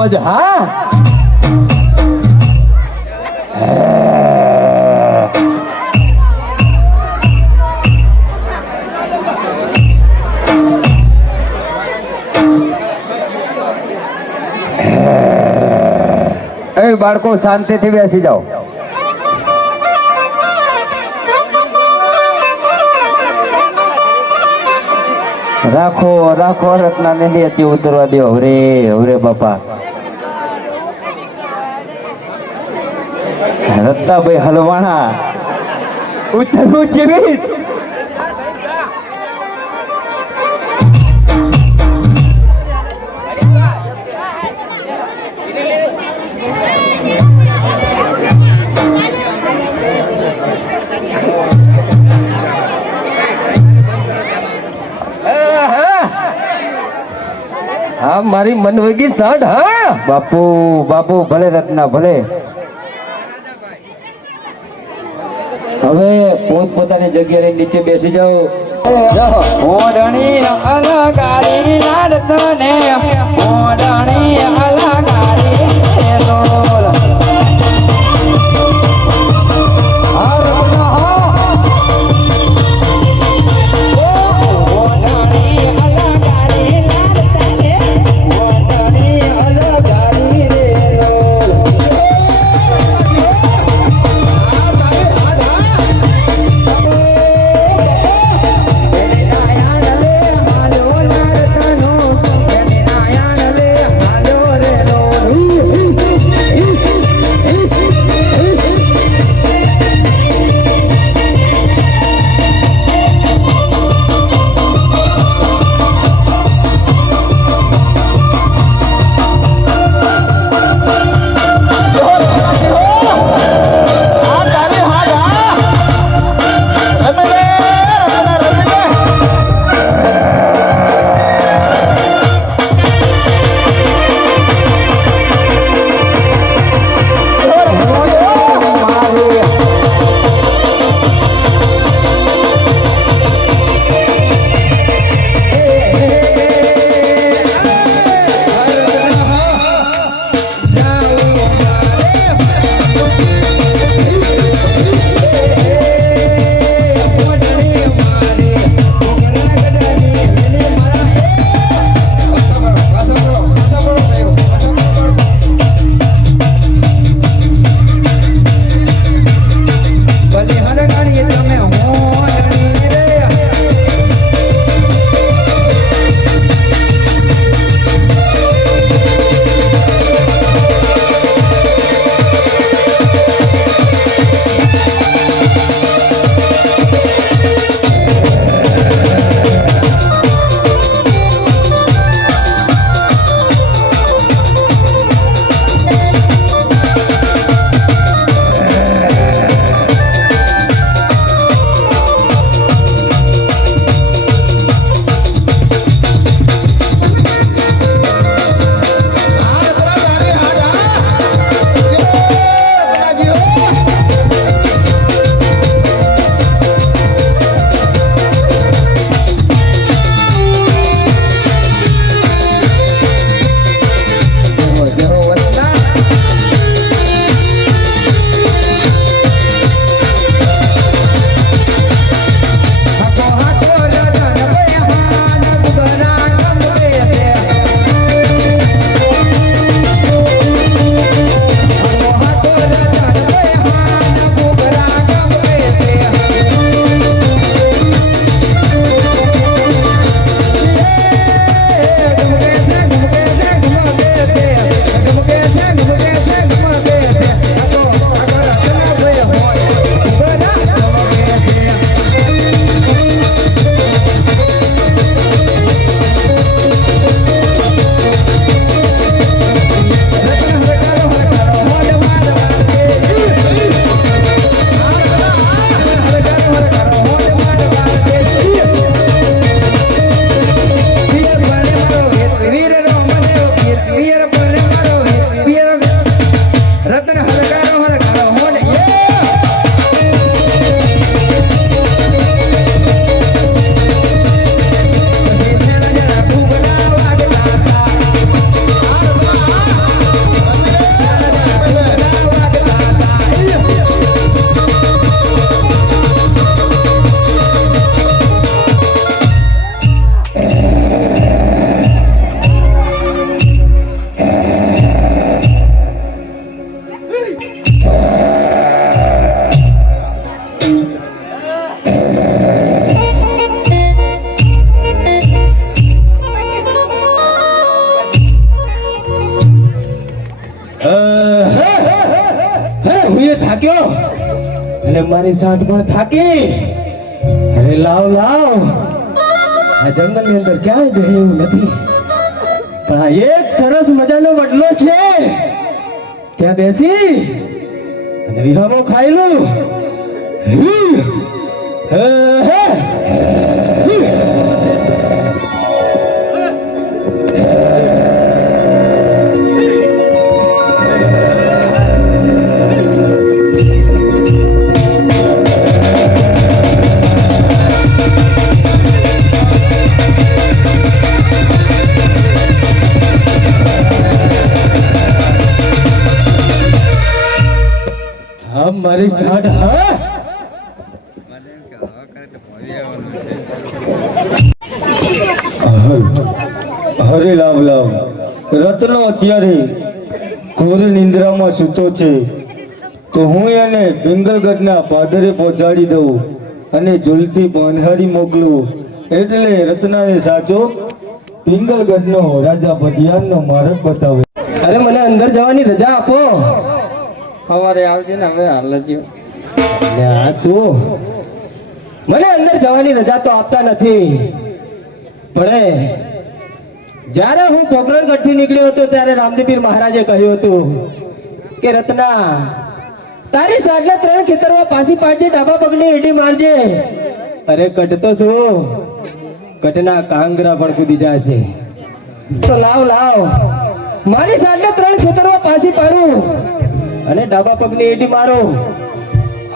આવજો હા એ બાળકો શાંતિથી બેસી જાઓ રાખો રાખો રત્ના ને હતી ઉતરવા દો હવરે હવરે બાપા રત્નાભાઈ હલવાણા. ઉતરવું જીવિત. હા મારી મનવગી સાઠ હા? બાપુ બાપુ ભલે રત્ના ભલે. હવે પોત પોતાની જગ્યાએ નીચે બેસી જાઓ. ઓડણી અલગારી નાડતને ઓડણી અલગારી મારી સાઠ પણ થાકી. અરે લાવ લાવ. આ જંગલની અંદર ક્યાંય બે એવું નથી. પણ આ એક સરસ મજાનો વડલો છે. ત્યાં બેસી અને વિહામો ખાઈ લઉં હી. પિંગલગઢના પાદરે પહોંચાડી દઉં અને ઝૂલતી પંહારી મોકલું. એટલે રત્નાને સાચો પિંગલગઢનો રાજા ભદિયાનનો માર્ગ બતાવે અરે મને અંદર જવાની રજા આપો. અમારે આવજે ને હવે હાલ જ શું? મને અંદર જવાની રજા તો આપતા નથી. પણ જ્યારે હું પોકરણગઢથી નીકળ્યો હતો ત્યારે રામદેવીર મહારાજે કહ્યું હતું કે રત્ના તારી સાટલા ત્રણ ખેતરમાં પાછી પાડજે ડાબા પગની એટી મારજે. અરે કટ તો શું? કટના કાંગરા પણ કૂદી જશે. તો લાવ લાવ. મારી સાટલા ત્રણ ખેતરમાં પાછી પાડું. અને ડાબા પગની એટી મારો.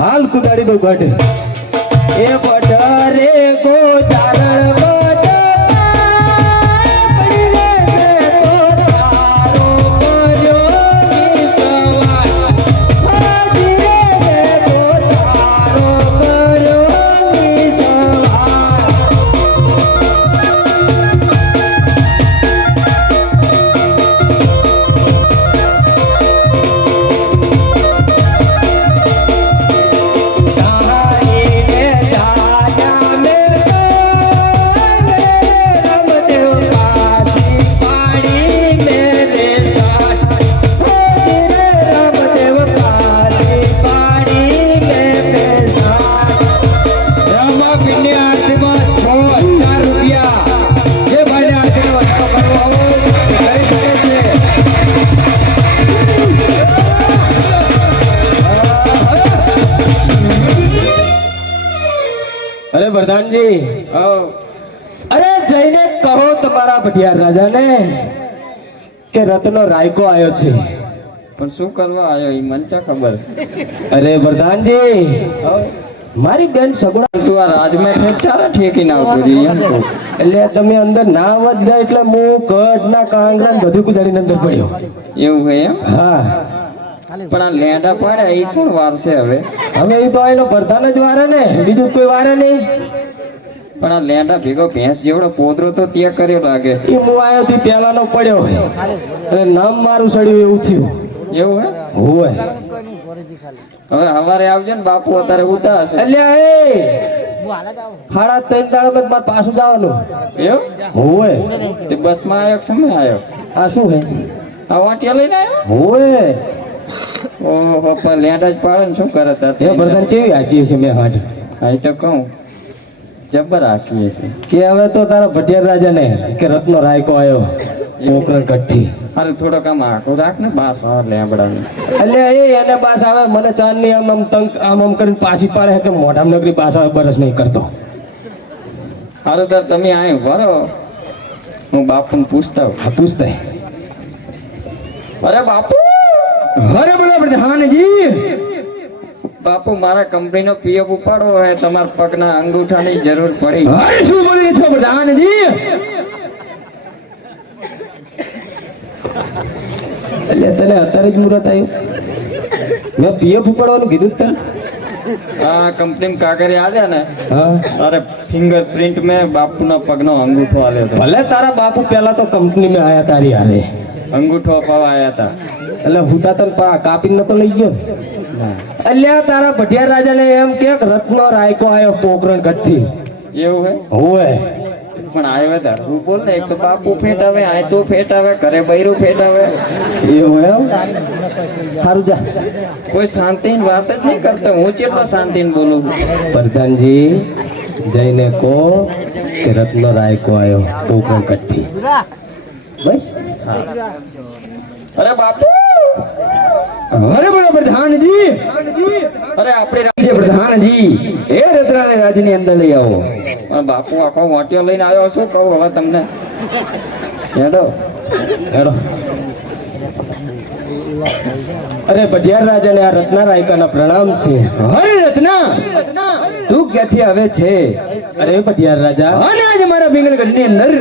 હાલ કુદાડી દો ગઢ એ બટ રે ગો ચારણ કે રત્નો રાયકો આવ્યો છે. પણ શું કરવા આવ્યો એ મને ચા ખબર? અરે પ્રધાનજી મારી બેન સગુણા તું આ રાજમાં ઠેક ચાલે ઠેકીને આવતો રહી એટલે તમે અંદર ના આવત જાય એટલે હું કટ ના કાંગડા બધું કુદાડીને અંદર પડ્યો. એવું હોય એમ? હા. પણ આ લેડા પાડ્યા એ કોણ વારશે હવે? હવે એ તો એનો પ્રધાન જ વારે ને બીજું કોઈ વારે નહીં. પણ આ લેંડા ભેગો ભેંસ જેવડો પોદરો તો ત્યાં કર્યો લાગે. એ હું આવ્યો થી પેલાનો પડ્યો. અને નામ મારું સડ્યું એવું થયું. એવું હે? હોય. હવે હવારે આવજો ને બાપુ અત્યારે ઉતા હશે. અલ્યા એ! હાડા ત્રણ દાડા બાદ મારે પાછું જવાનું. એવું? હોય. તે બસમાં આવ્યો સમય આવ્યો આ શું હે? આ વાંટિયા લઈને આવ્યો હોય. ઓહો પણ લેંડા જ પાડે ને શું કરે તાર? એ પ્રધાન કેવી હાચી છે મેં હાટ અહીં તો કહું. જબર હાકીએ છે. કે હવે તો તારા ભટિયાર રાજા ને કે રત્નો રાયકો આવ્યો પોકરણ કઠી અરે થોડોક આમ આખું રાખ ને બાસ હા લેબડાને એટલે એ એને પાસ આવે મને ચાંદની આમ આમ તંગ આમ આમ કરીને પાછી પાડે કે મોઢામ નગરી પાસ આવે બરસ નહીં કરતો. અરે તાર તમે આય ભરો હું બાપુને પૂછતા પૂછતા. અરે બાપુ! હરે બોલા પ્રધાનજી બાપુ મારા કંપનીનો પીએફ ઉપાડવો હોય તમારા પગના અંગૂઠાની જરૂર પડી. અરે શું બોલી છો પ્રધાનજી એટલે તને અત્યારે જ મુહૂર્ત આવ્યું મેં પીએફ ઉપાડવાનું કીધું તને? હા કંપની કાગરે આવ્યા ને અરે ફિંગરપ્રિન્ટ મેં બાપુના પગનો અંગૂઠો આલ્યો ભલે તારા બાપુ પેલા તો કંપની મેં આયા તારી હારે. અંગૂઠો અપાવાયા હતા. એટલે હું તા તને પા- કાપીને નતો લઈ ગયો? અલ્યા તારા ભટિયાર રાજાને એમ કે રત્નો રાયકો આવ્યો પોકરણ કઠથી એવું હે? હોય પણ આવ્યો તાર હું બોલ ને એક તો બાપુ ફેટ આવે આ તો ફેટ આવે ઘરે બૈરું ફેટ આવે એવું એમ? સારું જા. કોઈ શાંતિની વાત જ નહીં કરતો. હું ચેટલો શાંતિની બોલું? પ્રધાનજી જઈને કહો કે રત્ન રાયકો આવ્યો પોકરણ કટથી બસ. અરે બાપુ! અરે બોલો પ્રધાનજી! અરે આપણે રાજ્ય પ્રધાનજી! એ રત્નાને રાજની અંદર લઈ આવો. બાપુ આખો વાંટિયો લઈને આવ્યો છો કહું હવે તમને. હેડો. હેડો. અરે પઢિયાર રાજાને આ રત્ના રાયકાના પ્રણામ છે. હરે રત્ના! તું ક્યાંથી આવે છે? અરે પઢિયાર રાજા. અને આજે મારા પિંગલગઢની અંદર.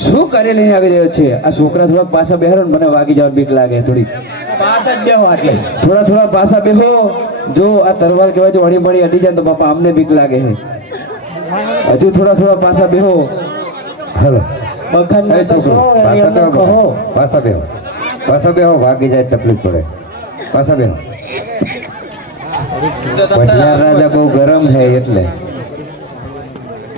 શું કરે લઈને આવી રહ્યો છે? આ છોકરા થોડા પાછા બેહરો ને મને વાગી જવા બીક લાગે થોડી. પાછા જ બેહો આટલે. થોડા થોડા પાછા બેહો. જો આ તરવાર કહેવાય જો વળી મળી અડી જાય તો બાપા અમને બીક લાગે છે. હજુ થોડા થોડા પાછા બેહો. હલો. પાછા બેહો પાછા બેહો. પાછા બેહો ભાગી જાય તકલીફ પડે. પાછા બેહો. રાજા બહુ ગરમ છે એટલે.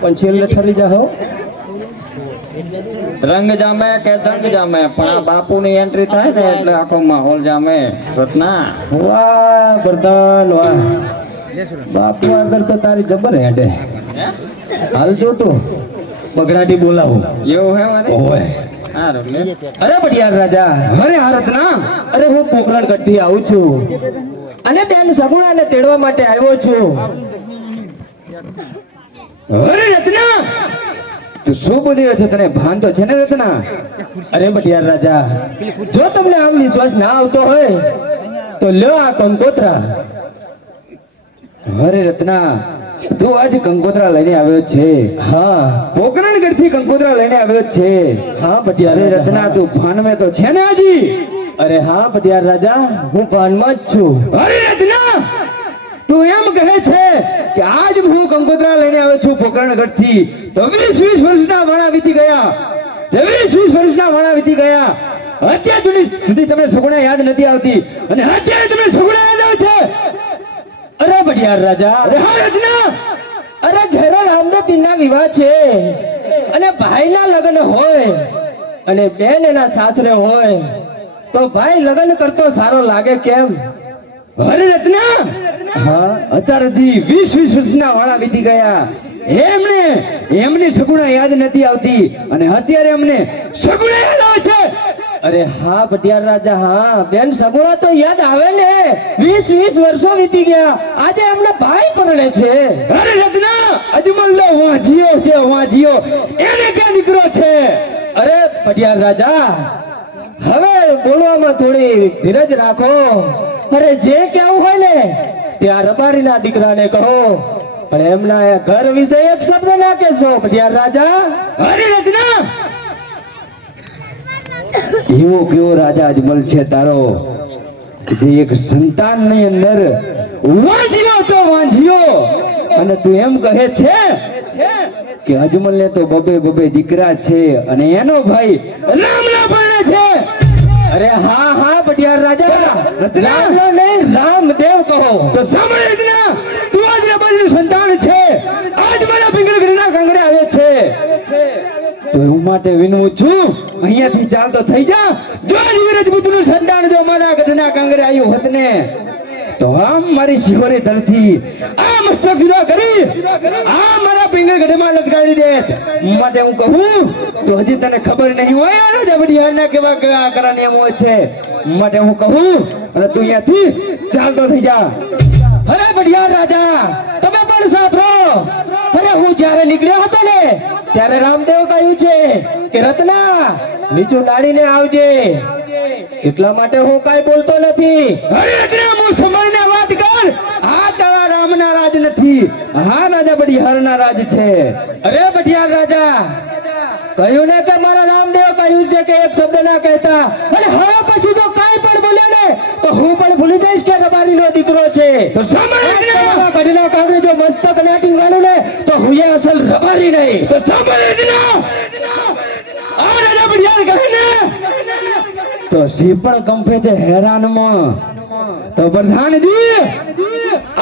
પણ છેલ્લે ઠરી જાઓ. રંગ જામે કે જંગ જામે? પણ આ બાપુની એન્ટ્રી થાય ને એટલે આખો માહોલ જામે. રત્ના. વાહ બરદાન વાહ. બાપુ આગળ તો તારી જબર હેડે. હાલ જો તો. બગડાટી બોલાવો. એવું હે મારે? ઓય અરે પટિયાર રાજા અરે આ રત્ના અરે હું પોકરણ ગઢથી આવું છું. અને બેન સગુણાને તેડવા માટે આવ્યો છું. અરે રત્ના તું શું બોલી છે? તને ભાન તો છે ને રત્ના? અરે પટિયાર રાજા જો તમને આમ વિશ્વાસ ના આવતો હોય તો લ્યો આ કંકોત્રા. અરે રત્ના તું આજ કંકોત્રા લઈને આવ્યો છે. હા. પોકરણગઢથી કંકોત્રા લઈને આવ્યો છે. હા પટિયાર અરે રત્ના તું ભાન में તો છે ને હજી અરે હા પટિયાર રાજા હું ભાનમાં જ છું. અરે રત્ના તું એમ કહે છે કે આજ હું કંકોત્રા લઈને આવ્યો છું પોકરણગઢથી તો વીસ વીસ વર્ષના વાણા વીતી ગયા. વીસ વીસ વર્ષના વાણા વીતી ગયા. અત્યાર સુધી સુધી તમને સગુણા યાદ નથી આવતી. અને અત્યારે તમને સગુણા યાદ આવે છે. અરે બઢિયાર રાજા. અરે હા રત્ના અરે ઘેરો રામદેવ પીરના વિવાહ છે. અને ભાઈના લગ્ન હોય અને બેન એના સાસરે હોય તો ભાઈ લગ્ન કરતો સારો લાગે કેમ? અરે રત્ના! હા, અત્યાર વીસ વીસ વર્ષના વાળા વીતી ગયા. એમને, એમની સગુણા યાદ નથી આવતી. અને અત્યારે અમને સગુણા યાદ આવે છે. અરે હા, પટિયાર રાજા, હા. બેન, સગુણા તો યાદ આવે ને. વીસ વીસ વર્ષો વીતી ગયા. આજે એમના ભાઈ પરણે છે. અરે રત્ના! અજમલ લો વાંજીયો છે વાંજીયો એને ક્યાં દીકરો છે? અરે પટિયાર રાજા, હવે બોલવામાં થોડી ધીરજ રાખો. અરે જે કેવું હોય ને, ત્યાં રબારીના દીકરાને કહો. પણ એમના ઘર વિશે એક શબ્દ ના કહેશો. ત્યાં રાજા એવો કેવો રાજા અજમલ છે તારો જે એક સંતાનની અંદર વાંજ્યો તો વાંજ્યો અને તું એમ કહે છે કે અજમલ ને તો બબે બબે દીકરા છે અને એનો ભાઈ પરણે છે. અરે હા હા રાજા રામ નો નહીં રામદેવ કહો. તો સાંભળ રત્ના તું આજ રબારીનું સંતાન છે. આજ મારા પિંગળગઢના કાંગડે આવે છે. તો હું માટે વિનવું છું અહીંયાથી ચાલતો થઈ જા. જો આજ વિરજપુત્રનું સંતાન જો મારા ગઢના કાંગડે આવ્યું હોત ને તો આમ મારી શિહોરી ધરતી આ મસ્તક જુદા કરી આ મારા પિંગળગઢમાં લટકાડી દે. માટે હું કહું, તો હજી તને ખબર નહીં હોય, આ રાજા કેવા કેવા કરા નિયમો છે. માટે હું કહું, અને તું અહીંયાથી ચાલતો થઈ જા. અરે બઢિયાર રાજા, તમે પણ સાંભળો. અરે હું જ્યારે નીકળ્યો હતો ને, ત્યારે રામદેવ કહ્યું છે કે રત્ના, નીચું નાડીને આવજે. એટલા માટે હું કઈ બોલતો નથી. અરે એટલે હું સંભાળીને કર આ તારા રામના રાજ નથી. આ રાજા બડિહારના રાજ છે. અરે પટિયાર રાજા! કહ્યું ને કે મારા રામદેવ કહ્યું છે કે એક શબ્દ ના કહેતા. અને હવે પછી જો કાંઈ પણ બોલ્યા ને તો હું પણ ભૂલી જઈશ કે રબારીનો દીકરો છે. તો સાંભળ રત્ના! કાગડે જો મસ્તક ને તો હું એ અસલ રબારી નહીં. તો સાંભળ આ રાજા કહે ને તો સિંહ પણ કંપે છે હેરાનમાં તો પ્રધાનજી,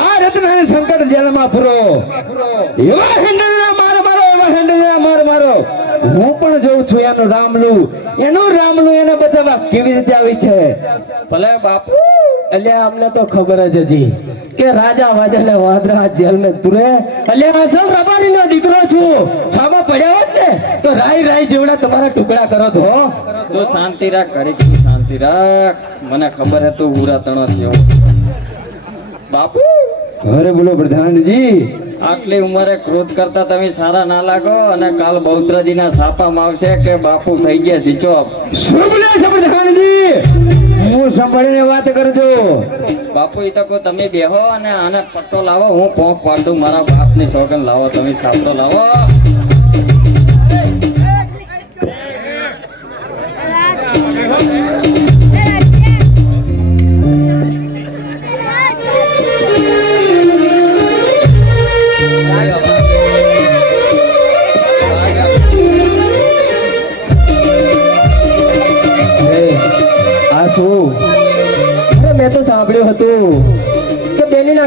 આ રત્ન સંકટ જેલમાં પૂરો. એવા હેન્ડલ માર મારો, એવા હેન્ડલ માર મારો. હું પણ જોઉં છું એનું રામલું. એનું રામલું એને બતાવવા કેવી રીતે આવી છે? ભલે બાપુ, અલ્યા અમને તો ખબર જ હતી કે રાજા વાજા ને વાદરા જેલ ને તુરે અલ્યા અસલ રબારી નો દીકરો છું. સામા પડ્યા હોત ને, તો રાઈ રાઈ જેવડા તમારા ટુકડા કરો તો. તું શાંતિ રાખ કરી શાંતિ રાખ. મને ખબર હે તું ઉરા તણો થયો બાપુ! અરે બોલો પ્રધાનજી. આટલી ઉંમરે ક્રોધ કરતા તમે સારા ના લાગો અને કાલ બહુચરાજીના સાપામાં આવશે કે બાપુ થઈ ગયા સિચોપ શું બોલે છે પ્રધાનજી? હું સાંભળીને વાત કરજો. બાપુ એ તો તમે બેહો અને આને પટ્ટો લાવો હું પોંખ પાડું મારા બાપની સોગન લાવો તમે સાપડો લાવો.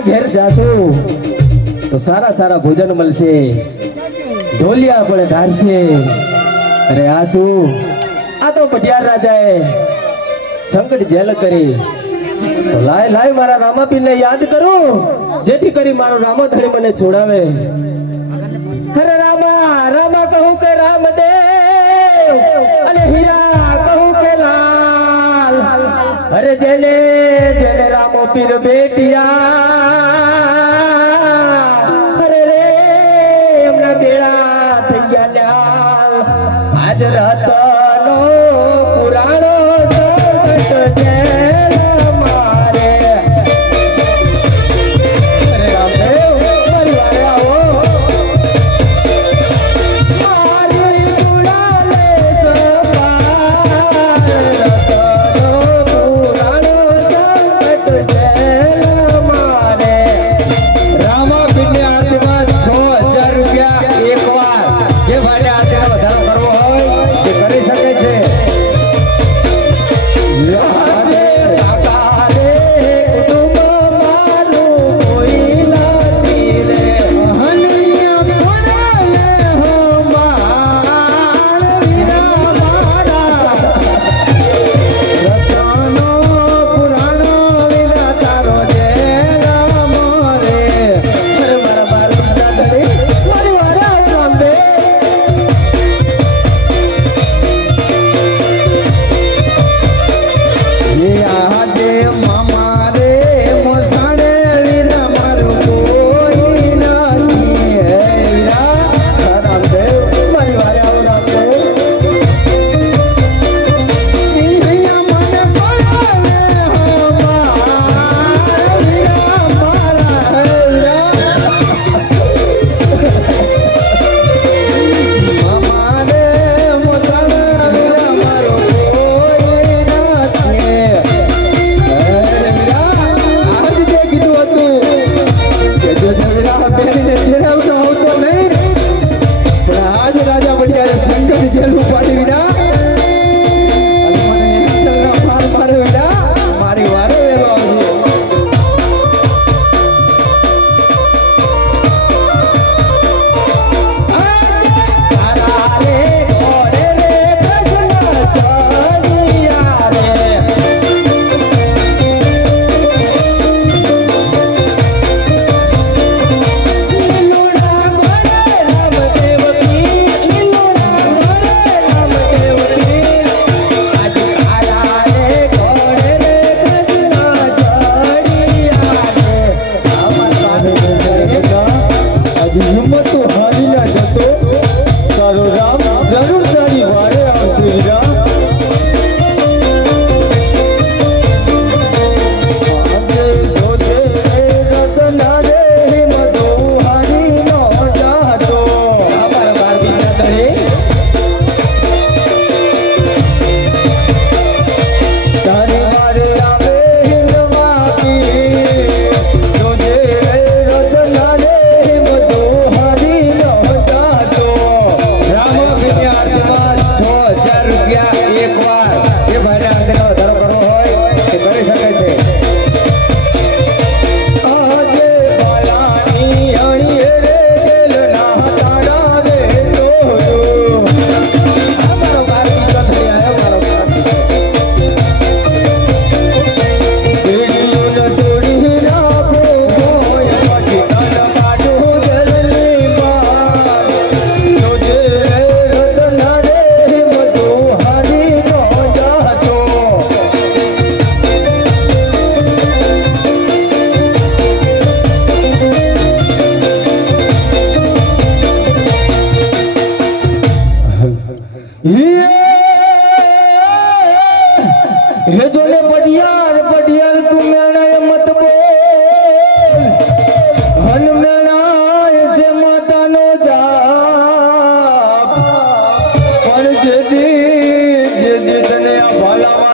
ઘેર જાશો તો સારા સારા ભોજન મળશે. ઢોલિયા પણ ધારશે. અરે આ શું? આ તો પટિયાર રાજાએ સંકટ જેલ કરી. લાય લાય મારા રામાપીરને યાદ કરું. જેથી કરી મારો રામાધણી મને છોડાવે. અરે રામા રામા કહું કે રામદેવ અને હીરા કહું કે લાલ. અરે જેને જેને રામો પીર બેટિયા